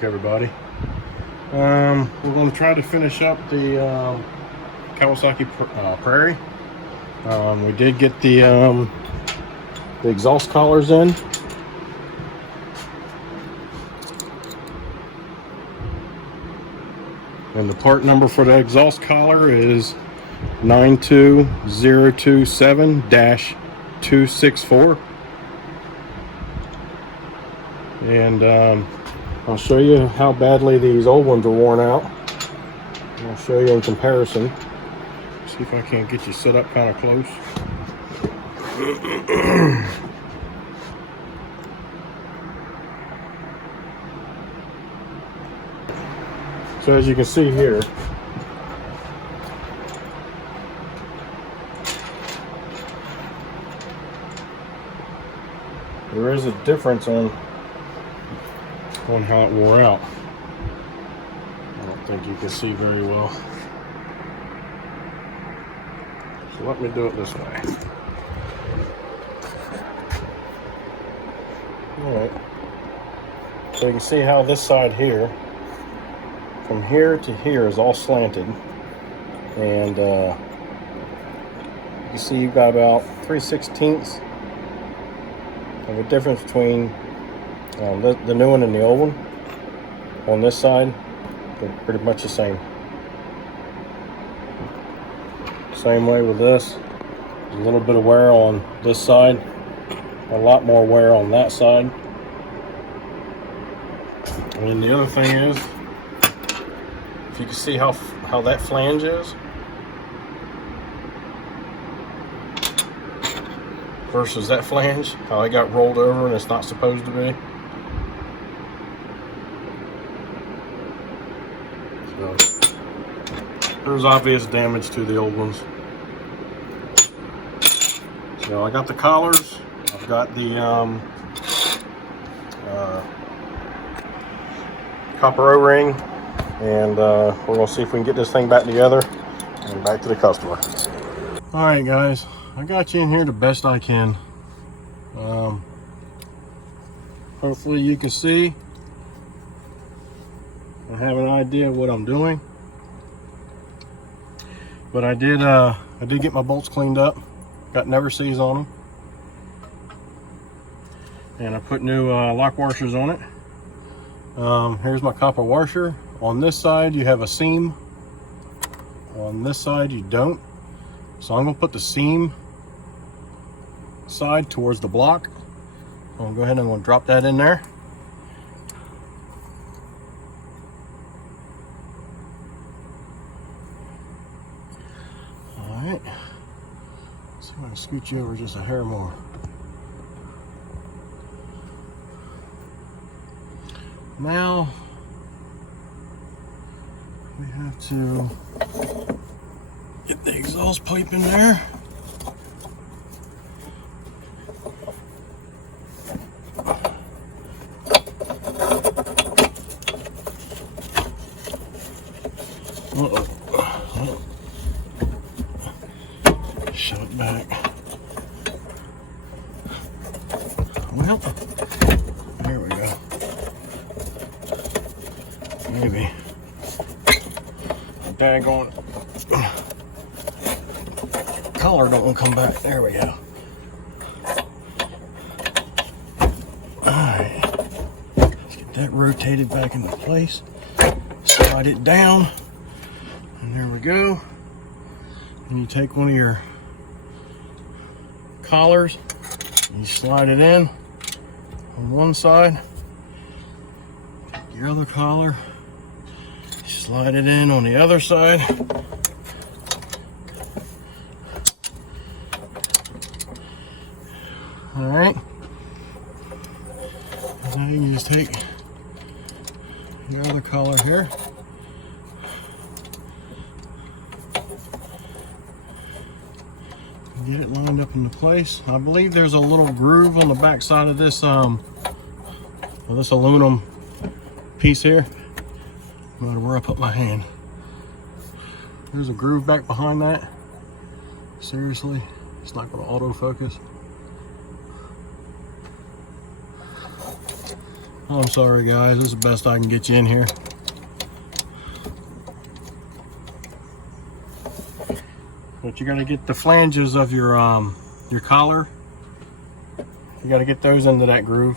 back, everybody. We're going to try to finish up the Kawasaki Prairie. We did get the exhaust collars in. And the part number for the exhaust collar is 92027-264. And I'll show you how badly these old ones are worn out. I'll show you in comparison. See if I can't get you set up kind of close. So as you can see here, there is a difference on how it wore out. I don't think you can see very well. So let me do it this way. Alright. So you can see how this side here, from here to here, is all slanted. And you can see you've got about 3/16 of a difference between the new one and the old one. On this side, they're pretty much the same. Same way with this. There's a little bit of wear on this side, a lot more wear on that side. And then the other thing is, if you can see how that flange is versus that flange, how it got rolled over and it's not supposed to be. So there's obvious damage to the old ones. So I got the collars, I've got the copper O-ring, and we're going to see if we can get this thing back together and back to the customer. Alright guys, I got you in here the best I can. Hopefully you can see I have an idea of what I'm doing. But I did get my bolts cleaned up, got never sees on them, and I put new lock washers on it. Here's my copper washer. On this side you have a seam, on this side you don't. So I'm going to put the seam side towards the block. I'll go ahead and I'm going to drop that in there. Alright, so I'm going to scoot you over just a hair more. Now we have to get the exhaust pipe in there. Shove it back. Well, here we go. Maybe. Daggone collar don't come back. There we go. Alright. Let's get that rotated back into place. Slide it down. And there we go. And you take one of your collars, you slide it in on one side. Take your other collar, slide it in on the other side. Alright. Now you can just take your other collar here. Get it lined up into place. I believe there's a little groove on the back side of this this aluminum piece here. No matter where I put my hand. There's a groove back behind that. Seriously, it's not going to autofocus. I'm sorry guys, this is the best I can get you in here. But you gotta get the flanges of your collar. You gotta get those into that groove.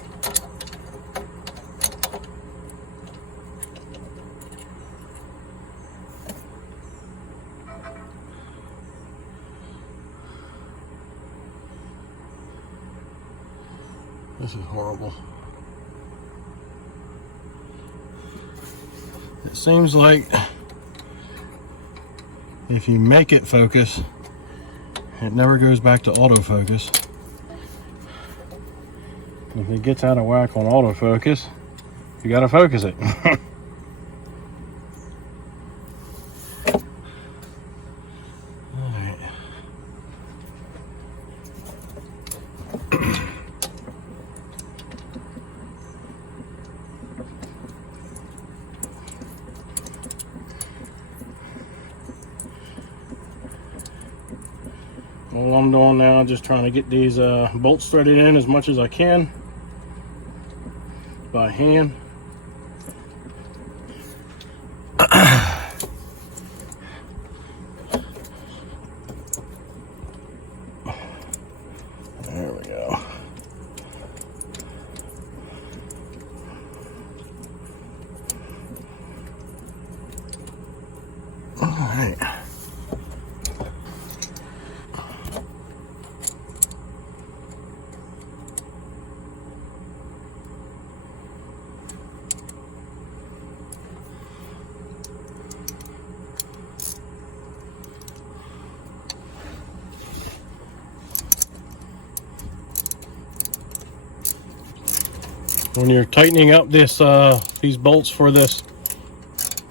This is horrible. It seems like if you make it focus, it never goes back to autofocus. If it gets out of whack on autofocus, you gotta focus it. Alright. All I'm doing now, just trying to get these bolts threaded in as much as I can by hand. There we go. All right. When you're tightening up this these bolts for this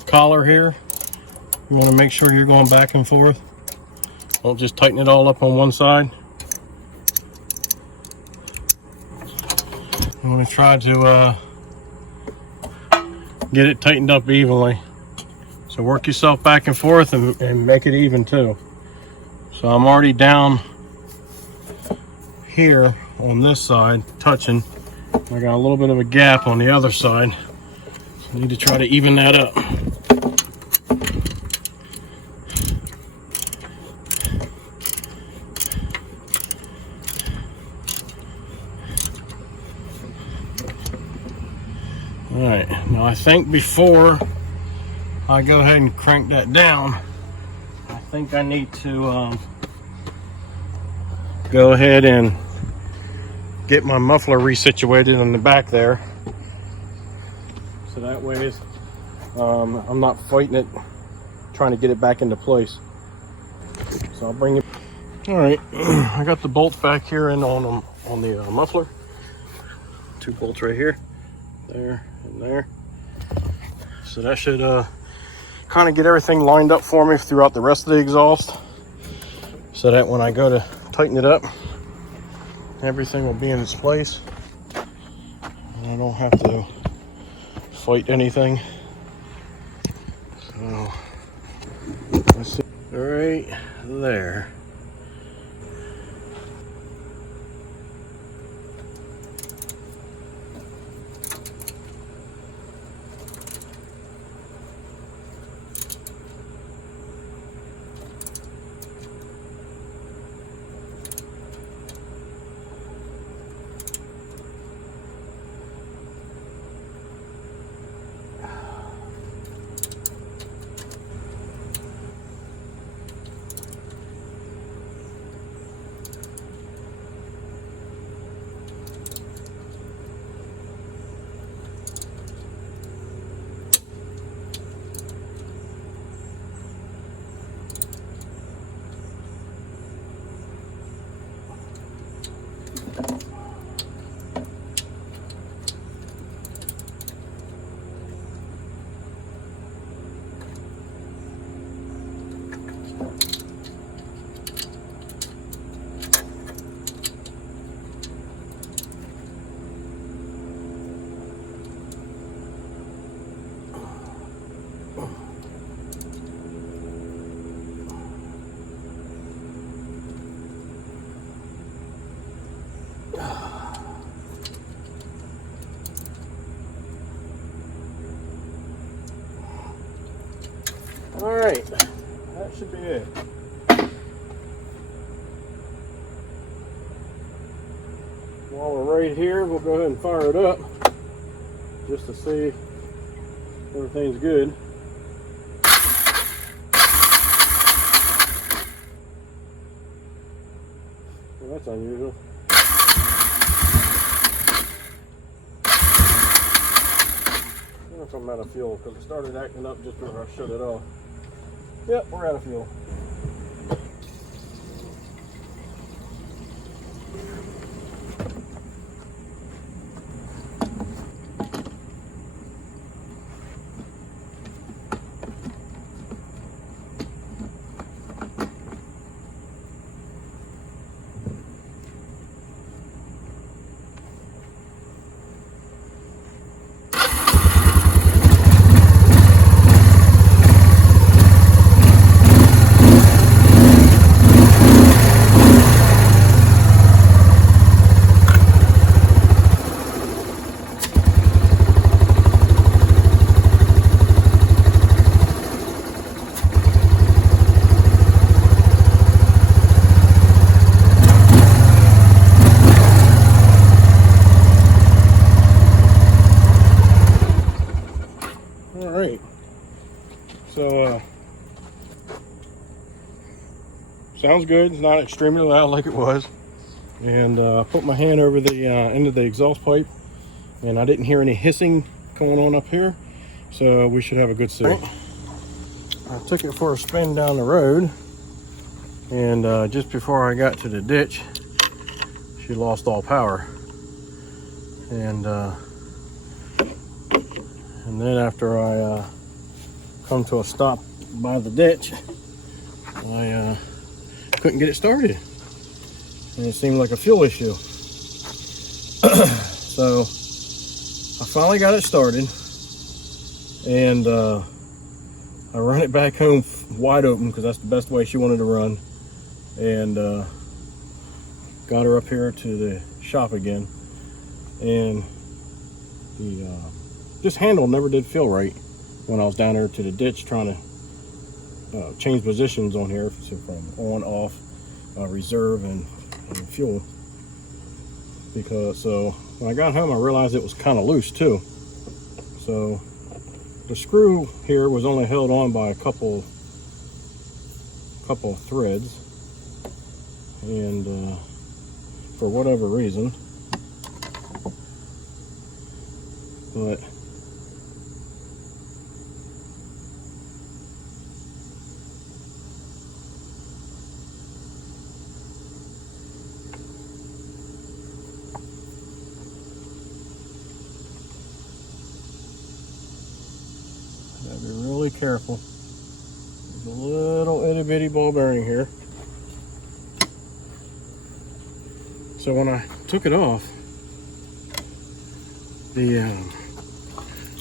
collar here, you want to make sure you're going back and forth. Don't just tighten it all up on one side. You want to try to get it tightened up evenly. So work yourself back and forth and make it even too. So I'm already down here on this side touching. I got a little bit of a gap on the other side, so I need to try to even that up. All right, now I think before I go ahead and crank that down, I think I need to go ahead and get my muffler resituated in the back there, so that way I'm not fighting it trying to get it back into place. So I'll bring it. All right, I got the bolts back here and on the muffler. 2 bolts right here, there and there. So that should kind of get everything lined up for me throughout the rest of the exhaust, so that when I go to tighten it up, everything will be in its place and I don't have to fight anything. So let's see. Right there. All right, that should be it. While we're right here, we'll go ahead and fire it up just to see everything's good. Well, that's unusual. I don't know if I'm out of fuel because it started acting up just before I shut it off. Yep, we're out of fuel. So sounds good. It's not extremely loud like it was. And put my hand over the end of the exhaust pipe, and I didn't hear any hissing going on up here, so we should have a good seal. I took it for a spin down the road, and just before I got to the ditch, she lost all power. And then after I come to a stop by the ditch, I couldn't get it started, and it seemed like a fuel issue. So I finally got it started, and I run it back home wide open because that's the best way she wanted to run, and got her up here to the shop again, and the this handle never did feel right when I was down there to the ditch trying to change positions on here, so from on, off, reserve, and fuel. So when I got home, I realized it was kind of loose too. So the screw here was only held on by a couple of threads, and for whatever reason, but gotta be really careful. There's a little itty bitty ball bearing here. So when I took it off,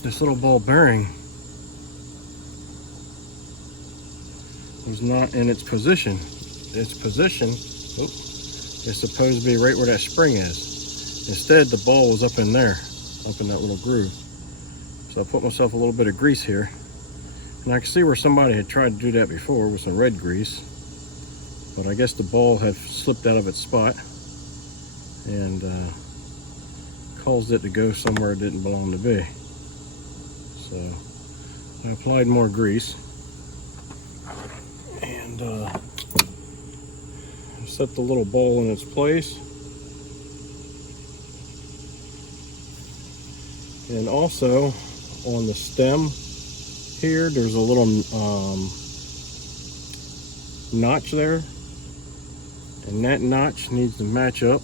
this little ball bearing was not in its position. Its position is supposed to be right where that spring is. Instead, the ball was up in there, up in that little groove. So I put myself a little bit of grease here, and I can see where somebody had tried to do that before with some red grease, but I guess the ball had slipped out of its spot and caused it to go somewhere it didn't belong to be. So I applied more grease and set the little ball in its place. And also on the stem here, there's a little notch there, and that notch needs to match up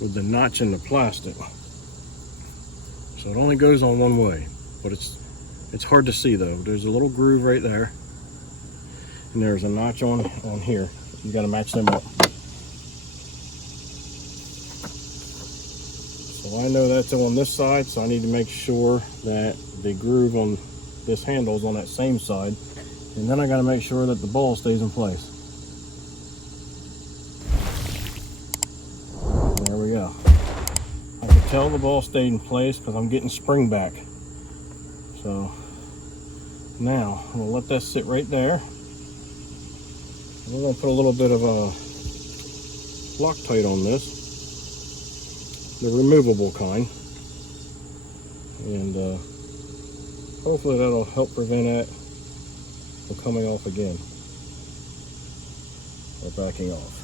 with the notch in the plastic. So it only goes on one way, but it's hard to see though. There's a little groove right there, and there's a notch on here. You got to match them up. So I know that's on this side, so I need to make sure that the groove on this handle is on that same side, and then I got to make sure that the ball stays in place. There we go. I can tell the ball stayed in place because I'm getting spring back. So Now, I'm gonna let that sit right there. We're gonna put a little bit of a Loctite on this, the removable kind, and hopefully that'll help prevent it from coming off again or backing off.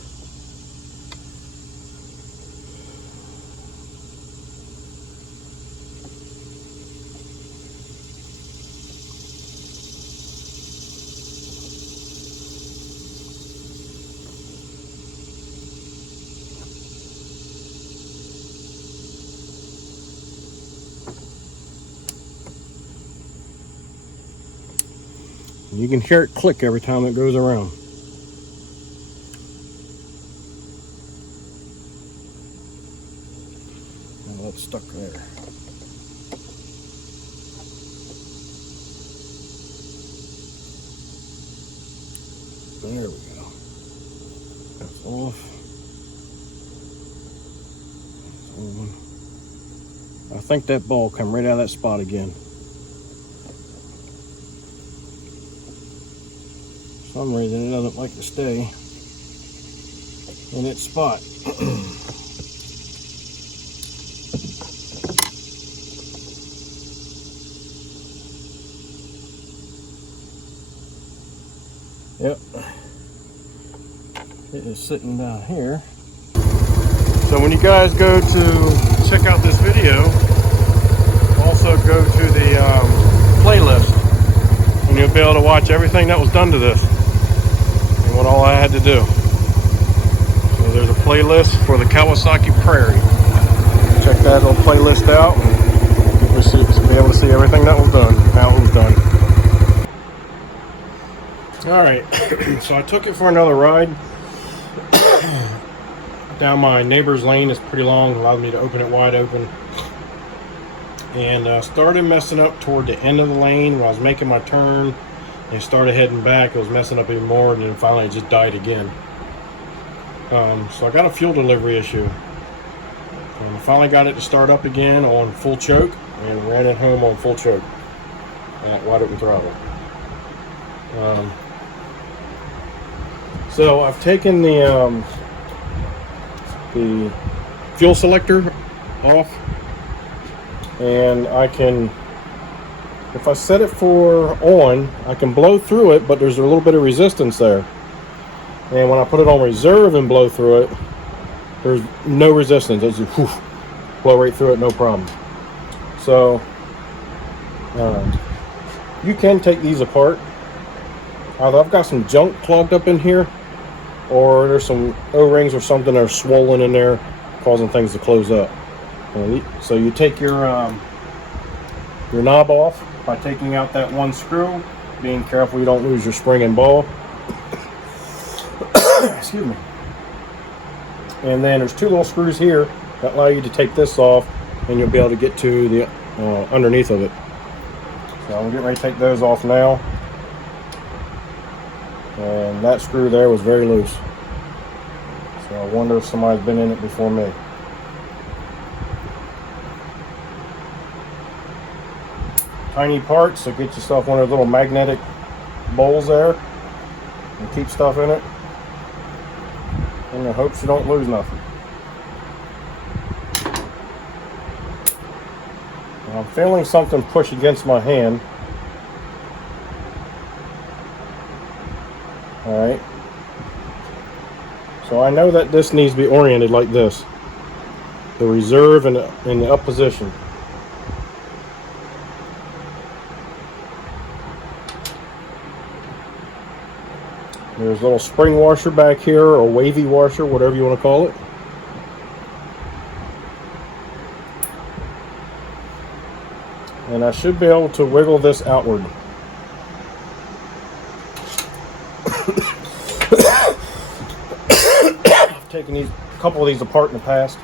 You can hear it click every time it goes around. Now that's stuck there. There we go. That's off. That's on. I think that ball come right out of that spot again. For some reason it doesn't like to stay in its spot. Yep, it is sitting down here. So when you guys go to check out this video, also go to the playlist, and you'll be able to watch everything that was done to this and what all I had to do. So there's a playlist for the Kawasaki Prairie. Check that little playlist out, and you'll be able to see everything that was done, how it was done. Alright, so I took it for another ride down my neighbor's lane. It's pretty long, allowed me to open it wide open, and started messing up toward the end of the lane when I was making my turn, and started heading back. It was messing up even more, and then finally it just died again. So I got a fuel delivery issue. I finally got it to start up again on full choke, and ran it home on full choke at wide open throttle. So I've taken the fuel selector off, and I can, if I set it for on, I can blow through it, but there's a little bit of resistance there. And when I put it on reserve and blow through it, there's no resistance. It's just whoosh, blow right through it, no problem. So you can take these apart. Either I've got some junk clogged up in here, or there's some O-rings or something that are swollen in there, causing things to close up. So you take your knob off by taking out that one screw, being careful you don't lose your spring and ball. Excuse me. And then there's two little screws here that allow you to take this off, and you'll be able to get to the underneath of it. So I'm getting ready to take those off now. And that screw there was very loose. So I wonder if somebody's been in it before me. Tiny parts, so get yourself one of those little magnetic bowls there and keep stuff in it. And I hope you don't lose nothing. I'm feeling something push against my hand. Alright, so I know that this needs to be oriented like this, the reserve in the up position. There's a little spring washer back here, or wavy washer, whatever you want to call it. And I should be able to wiggle this outward. I've taken a couple of these apart in the past.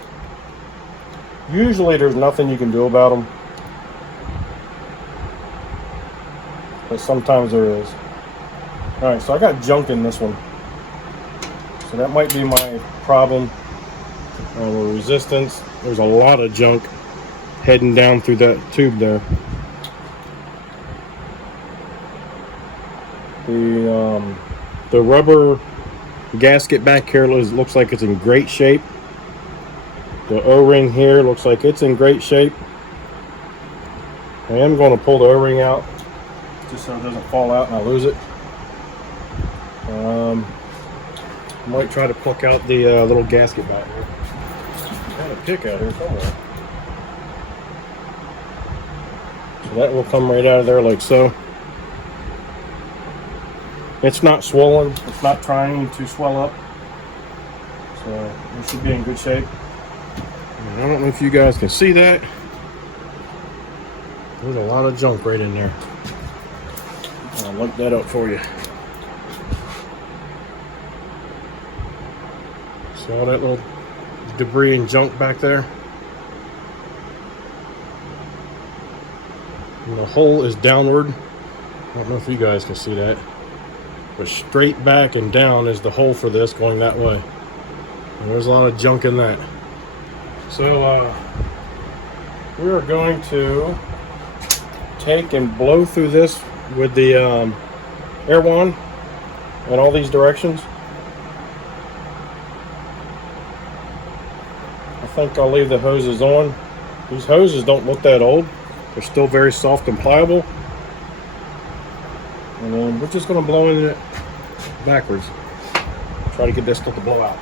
Usually there's nothing you can do about them, but sometimes there is. Alright, so I got junk in this one, so that might be my problem. Resistance, there's a lot of junk heading down through that tube there. The rubber gasket back here looks like it's in great shape. The O-ring here looks like it's in great shape. I am going to pull the O-ring out just so it doesn't fall out and I lose it. I might try to pluck out the little gasket back here. I had a pick out here somewhere. So that will come right out of there like so. It's not swollen. It's not trying to swell up. So it should be in good shape. And I don't know if you guys can see that. There's a lot of junk right in there. I'll look that up for you. See all that little debris and junk back there? And the hole is downward. I don't know if you guys can see that. But straight back and down is the hole for this going that way. And there's a lot of junk in that. So we are going to take and blow through this with the air wand in all these directions. I think I'll leave the hoses on. These hoses don't look that old. They're still very soft and pliable. And then we're just going to blow in it backwards. Try to get this stuff to blow out.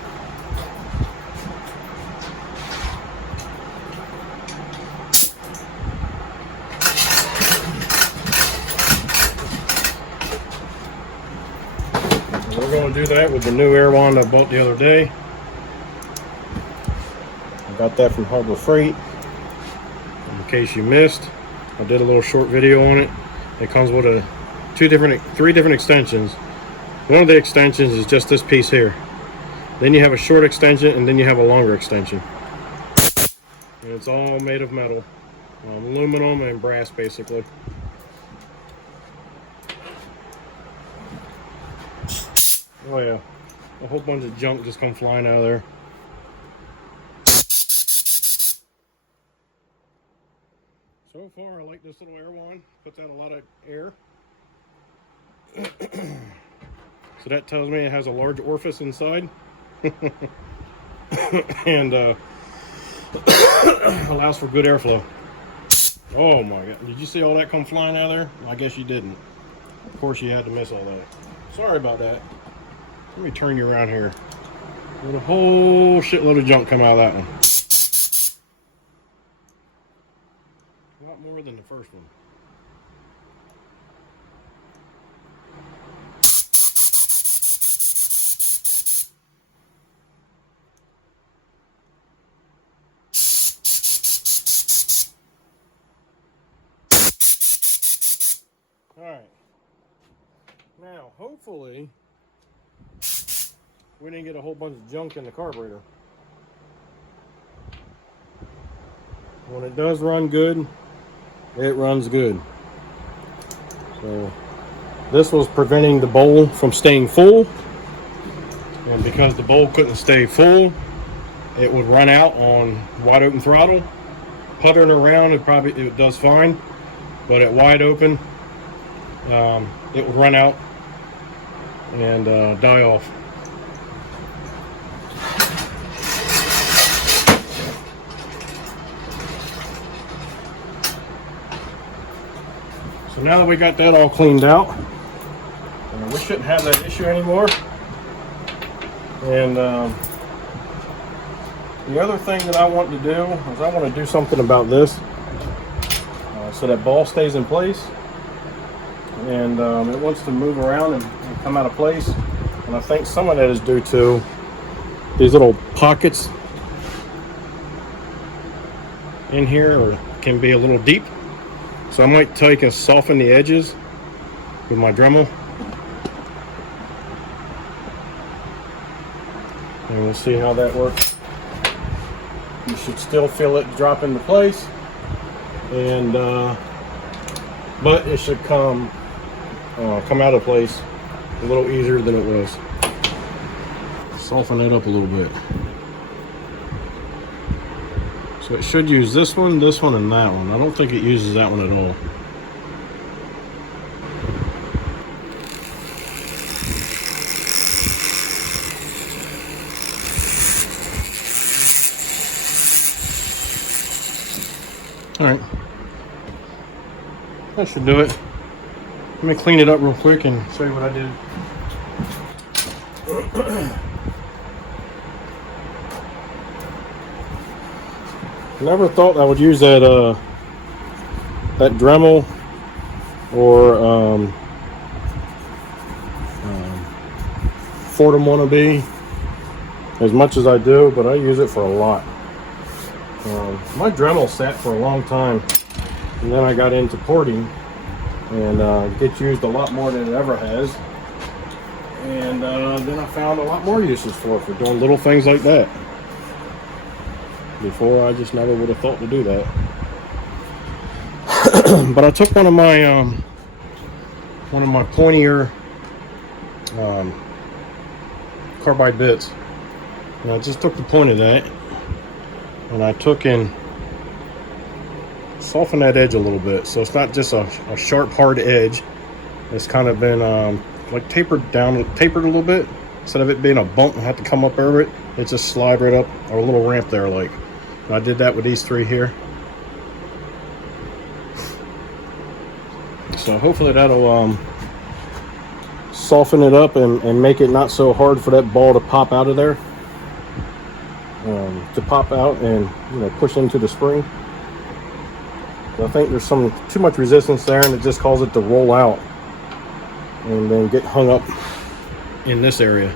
And we're going to do that with the new air wand I bought the other day. I got that from Harbor Freight. In case you missed, I did a little short video on it. It comes with three different extensions. One of the extensions is just this piece here. Then you have a short extension, and then you have a longer extension. And it's all made of metal, aluminum and brass, basically. Oh yeah, a whole bunch of junk just come flying out of there. So far, I like this little air wand. Puts out a lot of air. So that tells me it has a large orifice inside. And allows for good airflow. Oh my god, did you see all that come flying out of there? I guess you didn't. Of course you had to miss all that. Sorry about that. Let me turn you around here. There's a whole shitload of junk come out of that one. A lot more than the first one. Alright, now hopefully we didn't get a whole bunch of junk in the carburetor. When it does run good, it runs good. So this was preventing the bowl from staying full, and because the bowl couldn't stay full, it would run out on wide open throttle. Puttering around, it does fine, but at wide open, it would run out and die off. So now that we got that all cleaned out, we shouldn't have that issue anymore. And the other thing that I want to do is I want to do something about this so that ball stays in place. And it wants to move around and come out of place. And I think some of that is due to these little pockets in here, or can be a little deep. So I might take and soften the edges with my Dremel. And we'll see how that works. You should still feel it drop into place. And but it should come out of place a little easier than it was. Soften that up a little bit. So it should use this one, and that one. I don't think it uses that one at all. All right, that should do it. Let me clean it up real quick and show you what I did. Never thought I would use that that Dremel or Fordham wannabe as much as I do, but I use it for a lot. My Dremel sat for a long time, and then I got into porting, and it gets used a lot more than it ever has. And then I found a lot more uses for doing little things like that. Before, I just never would have thought to do that. But I took one of my pointier carbide bits, and I just took the point of that, and I took and softened that edge a little bit, so it's not just a sharp, hard edge. It's kind of been like tapered a little bit. Instead of it being a bump and have to come up over it, it just slide right up, or a little ramp there. Like, and I did that with these three here. So hopefully that'll soften it up and make it not so hard for that ball to pop out of there, to pop out and, you know, push into the spring. So I think there's too much resistance there, and it just causes it to roll out and then get hung up in this area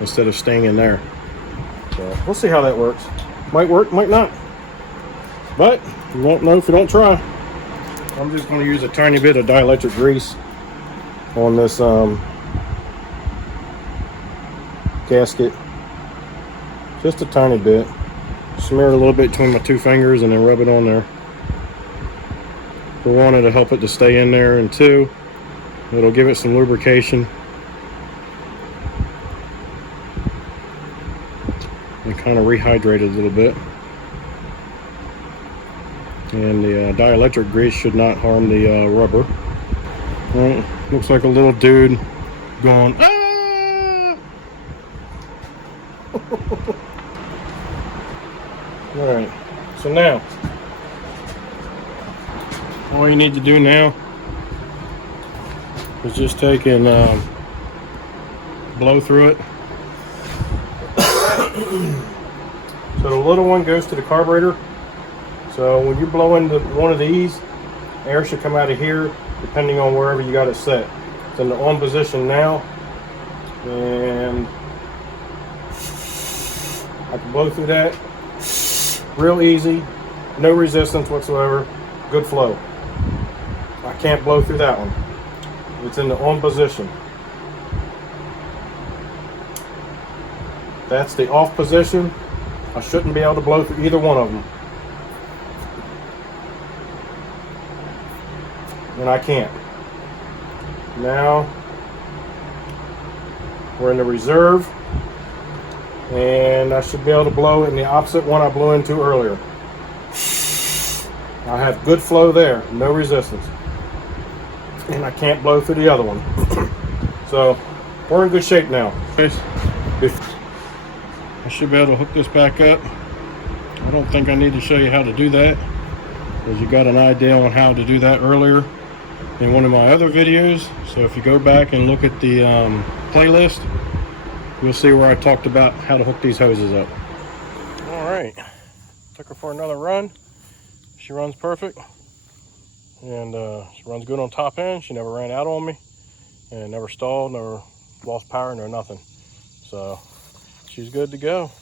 instead of staying in there. So we'll see how that works. Might work, might not, but you won't know if you don't try. I'm just going to use a tiny bit of dielectric grease on this gasket, just a tiny bit. Smear it a little bit between my two fingers and then rub it on there. For one, it'll help it to stay in there, and two, it'll give it some lubrication and kind of rehydrate it a little bit. And the dielectric grease should not harm the rubber. Well, looks like a little dude going, ah! Alright, so now, all you need to do now is just take and blow through it. So the little one goes to the carburetor. So when you blow into one of these, air should come out of here, depending on wherever you got it set. It's in the on position now, and I can blow through that real easy, no resistance whatsoever, good flow. I can't blow through that one. It's in the on position. That's the off position. I shouldn't be able to blow through either one of them. And I can't. Now we're in the reserve, and I should be able to blow in the opposite one I blew into earlier. I have good flow there, no resistance, and I can't blow through the other one. So we're in good shape now. I should be able to hook this back up. I don't think I need to show you how to do that, because you got an idea on how to do that earlier in one of my other videos. So if you go back and look at the playlist, you'll see where I talked about how to hook these hoses up. All right, took her for another run. She runs perfect, and she runs good on top end. She never ran out on me, and never stalled, never lost power, nor nothing. So she's good to go.